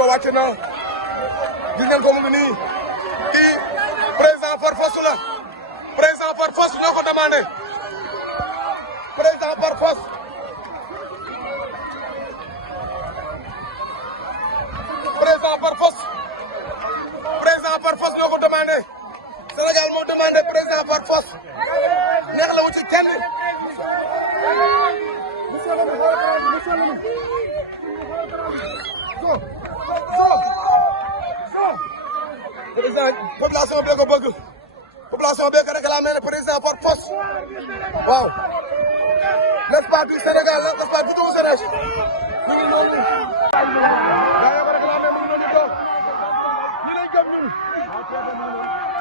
ko wàcc na gis ngeen ko mu ngi nii kii président par force la président par force ñoo ko demandé président par force ñoo ko demandé Sénégal moo demandé président par force neex la wu ci kenn. président population bee ko bëgg population bee ko réclamé ne président par force waaw l'espoir du Sénégal la l'espoir du tout Sénégal ñu ngi noonu gaa yi ko réclamé mu ngi noonu toog ñi lay gëm ñun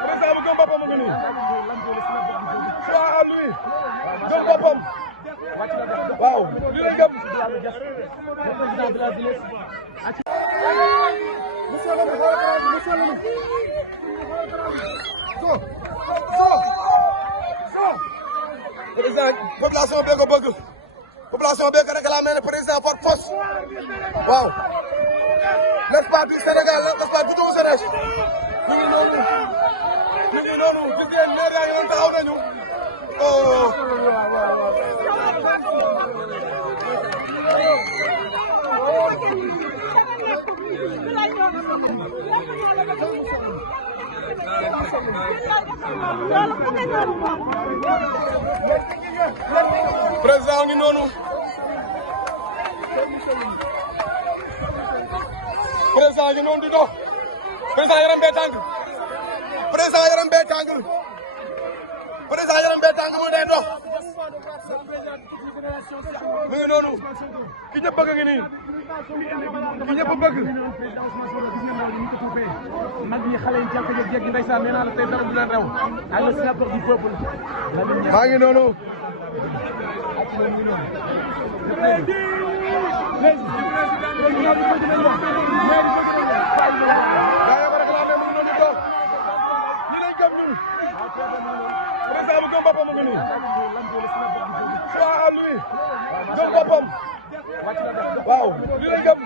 président bu gëm boppam mu ngi nii choix à lui gëm boppam waaw li lay gëm président population bee ko bëgg population bee ko réclamé ne président par force waaw l'espoir du Sénégal la l'espoir du tout Sénégal ñu ngi noonu gis ngeen maire yaa ngi noonu taxaw nañu président ngi noonu président ngi noonu di dox président yaram bee tàng président yaram bee tàng président yaram bee tàng mu day dox mu ngi noonu ki ñëpp bëgg ngi nii ki ñëpp bëgg mag ñi xale yi jàpp ak jéggi ndeysaan nee naa la tey dara du leen rew ak le sénateur du peuple maa ngi noonu gaa yi ko réclamé mu ngi noonu toog ñi lay gëm ñun président bu gëm boppam mu ngi nii choix à lui gëm boppam waaw li lay gëm